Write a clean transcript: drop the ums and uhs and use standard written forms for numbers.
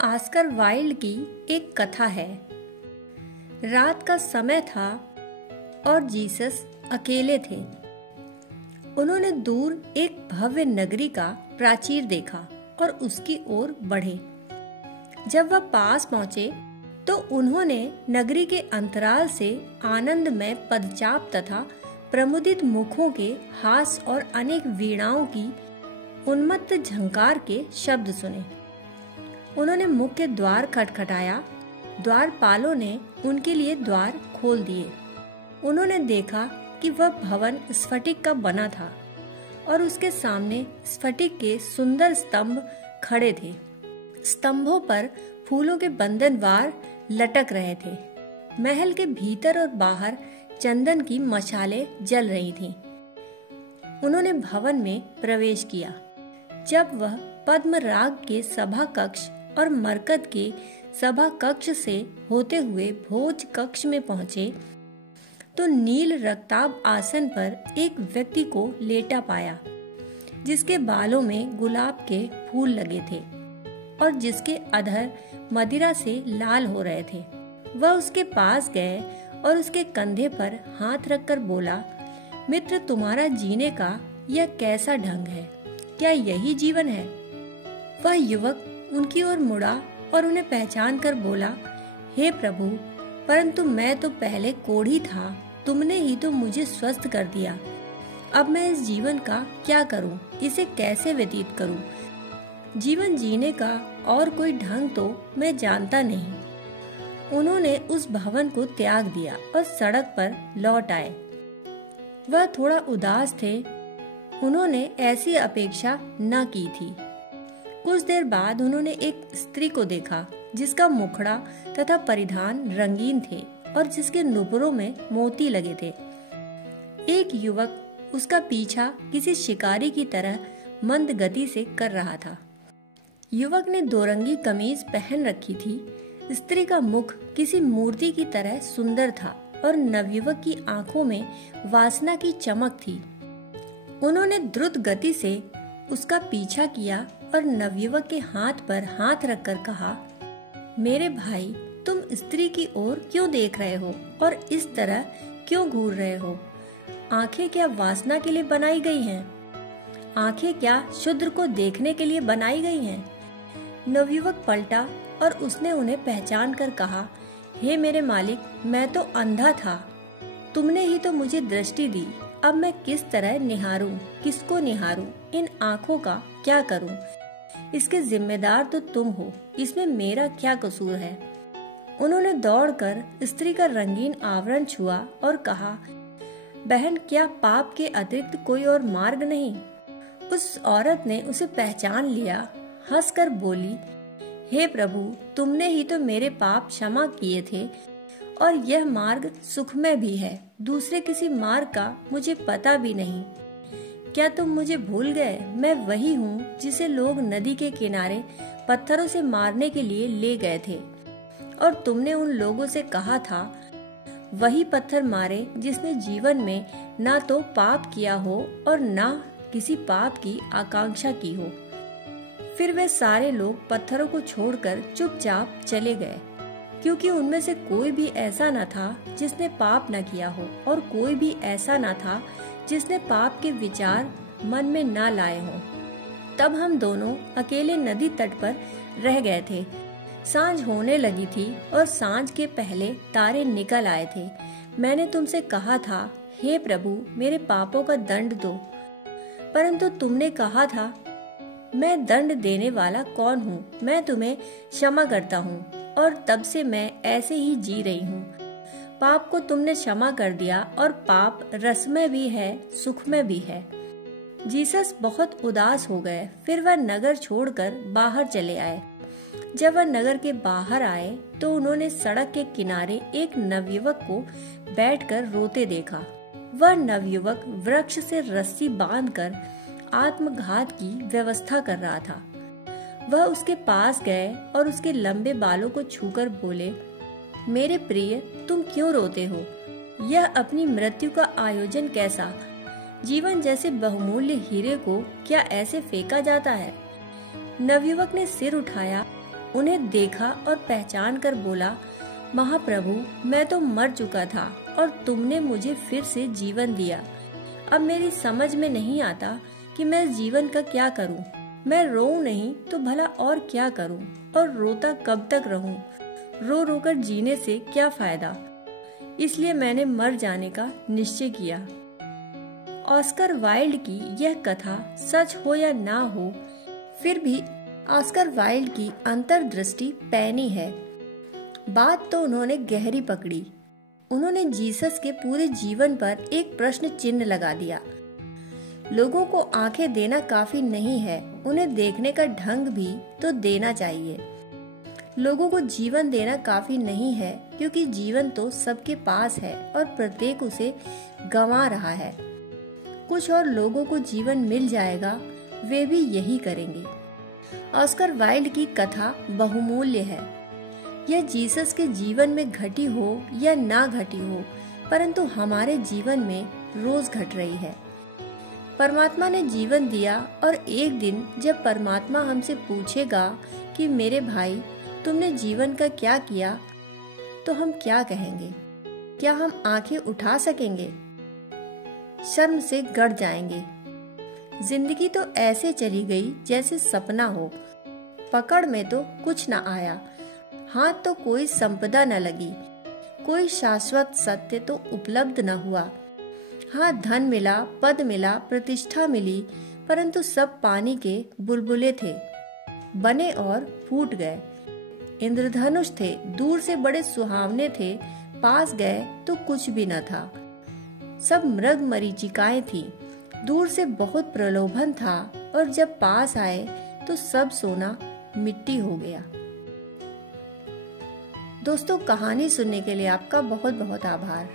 Oscar Wilde की एक कथा है। रात का समय था और जीसस अकेले थे। उन्होंने दूर एक भव्य नगरी का प्राचीर देखा और उसकी ओर बढ़े। जब वह पास पहुंचे तो उन्होंने नगरी के अंतराल से आनंदमय पदचाप तथा प्रमुदित मुखों के हास और अनेक वीणाओं की उन्मत्त झंकार के शब्द सुने। उन्होंने मुख्य द्वार खटखटाया। द्वारपालों ने उनके लिए द्वार खोल दिए। उन्होंने देखा कि वह भवन स्फटिक का बना था और उसके सामने स्फटिक के सुंदर स्तंभ खड़े थे। स्तंभों पर फूलों के बंधनवार लटक रहे थे। महल के भीतर और बाहर चंदन की मशालें जल रही थीं। उन्होंने भवन में प्रवेश किया। जब वह पद्म राग के सभा कक्ष और मरकत के सभा कक्ष से होते हुए भोज कक्ष में पहुंचे तो नील रक्ताब आसन पर एक व्यक्ति को लेटा पाया, जिसके बालों में गुलाब के फूल लगे थे और जिसके अधर मदिरा से लाल हो रहे थे। वह उसके पास गए और उसके कंधे पर हाथ रखकर बोला, मित्र, तुम्हारा जीने का यह कैसा ढंग है? क्या यही जीवन है? वह युवक उनकी ओर मुड़ा और उन्हें पहचान कर बोला, हे प्रभु, परंतु मैं तो पहले कोढ़ी था। तुमने ही तो मुझे स्वस्थ कर दिया। अब मैं इस जीवन का क्या करूं? इसे कैसे व्यतीत करूं? जीवन जीने का और कोई ढंग तो मैं जानता नहीं। उन्होंने उस भवन को त्याग दिया और सड़क पर लौट आए। वह थोड़ा उदास थे। उन्होंने ऐसी अपेक्षा न की थी। कुछ देर बाद उन्होंने एक स्त्री को देखा जिसका मुखड़ा तथा परिधान रंगीन थे और जिसके नुपुरों में मोती लगे थे। एक युवक उसका पीछा किसी शिकारी की तरह मंद गति से कर रहा था। युवक ने दोरंगी कमीज पहन रखी थी। स्त्री का मुख किसी मूर्ति की तरह सुंदर था और नवयुवक की आंखों में वासना की चमक थी। उन्होंने द्रुत गति से उसका पीछा किया और नवयुवक के हाथ पर हाथ रखकर कहा, मेरे भाई, तुम स्त्री की ओर क्यों देख रहे हो और इस तरह क्यों घूर रहे हो? आंखें क्या वासना के लिए बनाई गई हैं? आंखें क्या शूद्र को देखने के लिए बनाई गई हैं? नवयुवक पलटा और उसने उन्हें पहचान कर कहा, हे मेरे मालिक, मैं तो अंधा था। तुमने ही तो मुझे दृष्टि दी। अब मैं किस तरह निहारूं? किसको निहारूं? इन आँखों का क्या करूं? इसके जिम्मेदार तो तुम हो। इसमें मेरा क्या कसूर है? उन्होंने दौड़कर स्त्री का रंगीन आवरण छुआ और कहा, बहन, क्या पाप के अतिरिक्त कोई और मार्ग नहीं? उस औरत ने उसे पहचान लिया। हंसकर बोली, हे प्रभु, तुमने ही तो मेरे पाप क्षमा किए थे और यह मार्ग सुखमय भी है। दूसरे किसी मार्ग का मुझे पता भी नहीं। क्या तुम मुझे भूल गए? मैं वही हूँ जिसे लोग नदी के किनारे पत्थरों से मारने के लिए ले गए थे और तुमने उन लोगों से कहा था, वही पत्थर मारे जिसने जीवन में ना तो पाप किया हो और ना किसी पाप की आकांक्षा की हो। फिर वे सारे लोग पत्थरों को छोड़कर चुपचाप चले गए, क्योंकि उनमें से कोई भी ऐसा न था जिसने पाप न किया हो और कोई भी ऐसा न था जिसने पाप के विचार मन में न लाए हों। तब हम दोनों अकेले नदी तट पर रह गए थे। सांझ होने लगी थी और सांझ के पहले तारे निकल आए थे। मैंने तुमसे कहा था, हे प्रभु, मेरे पापों का दंड दो, परंतु तुमने कहा था, मैं दंड देने वाला कौन हूँ? मैं तुम्हें क्षमा करता हूँ और तब से मैं ऐसे ही जी रही हूँ। पाप को तुमने क्षमा कर दिया और पाप रसमय भी है, सुखमय भी है। जीसस बहुत उदास हो गए। फिर वह नगर छोड़कर बाहर चले आए। जब वह नगर के बाहर आए तो उन्होंने सड़क के किनारे एक नवयुवक को बैठकर रोते देखा। वह नवयुवक वृक्ष से रस्सी बांधकर आत्मघात की व्यवस्था कर रहा था। वह उसके पास गए और उसके लंबे बालों को छूकर बोले, मेरे प्रिय, तुम क्यों रोते हो? यह अपनी मृत्यु का आयोजन कैसा? जीवन जैसे बहुमूल्य हीरे को क्या ऐसे फेंका जाता है? नवयुवक ने सिर उठाया उन्हें देखा और पहचान कर बोला, महाप्रभु, मैं तो मर चुका था और तुमने मुझे फिर से जीवन दिया। अब मेरी समझ में नहीं आता कि मैं जीवन का क्या करूं। मैं रोऊं नहीं तो भला और क्या करूं, और रोता कब तक रहूं? रो रो कर जीने से क्या फायदा? इसलिए मैंने मर जाने का निश्चय किया। ऑस्कर वाइल्ड की यह कथा सच हो या ना हो, फिर भी ऑस्कर वाइल्ड की अंतर्दृष्टि पैनी है। बात तो उन्होंने गहरी पकड़ी। उन्होंने जीसस के पूरे जीवन पर एक प्रश्न चिन्ह लगा दिया। लोगों को आंखें देना काफी नहीं है, उन्हें देखने का ढंग भी तो देना चाहिए। लोगों को जीवन देना काफी नहीं है, क्योंकि जीवन तो सबके पास है और प्रत्येक उसे गंवा रहा है। कुछ और लोगों को जीवन मिल जाएगा, वे भी यही करेंगे। ऑस्कर वाइल्ड की कथा बहुमूल्य है। यह जीसस के जीवन में घटी हो या ना घटी हो, परंतु हमारे जीवन में रोज घट रही है। परमात्मा ने जीवन दिया, और एक दिन जब परमात्मा हमसे पूछेगा कि मेरे भाई, तुमने जीवन का क्या किया, तो हम क्या कहेंगे? क्या हम आंखें उठा सकेंगे? शर्म से गड़ जाएंगे। जिंदगी तो ऐसे चली गई जैसे सपना हो। पकड़ में तो कुछ न आया, हाथ तो कोई संपदा न लगी, कोई शाश्वत सत्य तो उपलब्ध न हुआ। हाँ, धन मिला, पद मिला, प्रतिष्ठा मिली, परंतु सब पानी के बुलबुले थे, बने और फूट गए। इंद्रधनुष थे, दूर से बड़े सुहावने थे, पास गए तो कुछ भी न था। सब मृग मरीचिकाएं थी, दूर से बहुत प्रलोभन था, और जब पास आए तो सब सोना मिट्टी हो गया। दोस्तों, कहानी सुनने के लिए आपका बहुत बहुत आभार।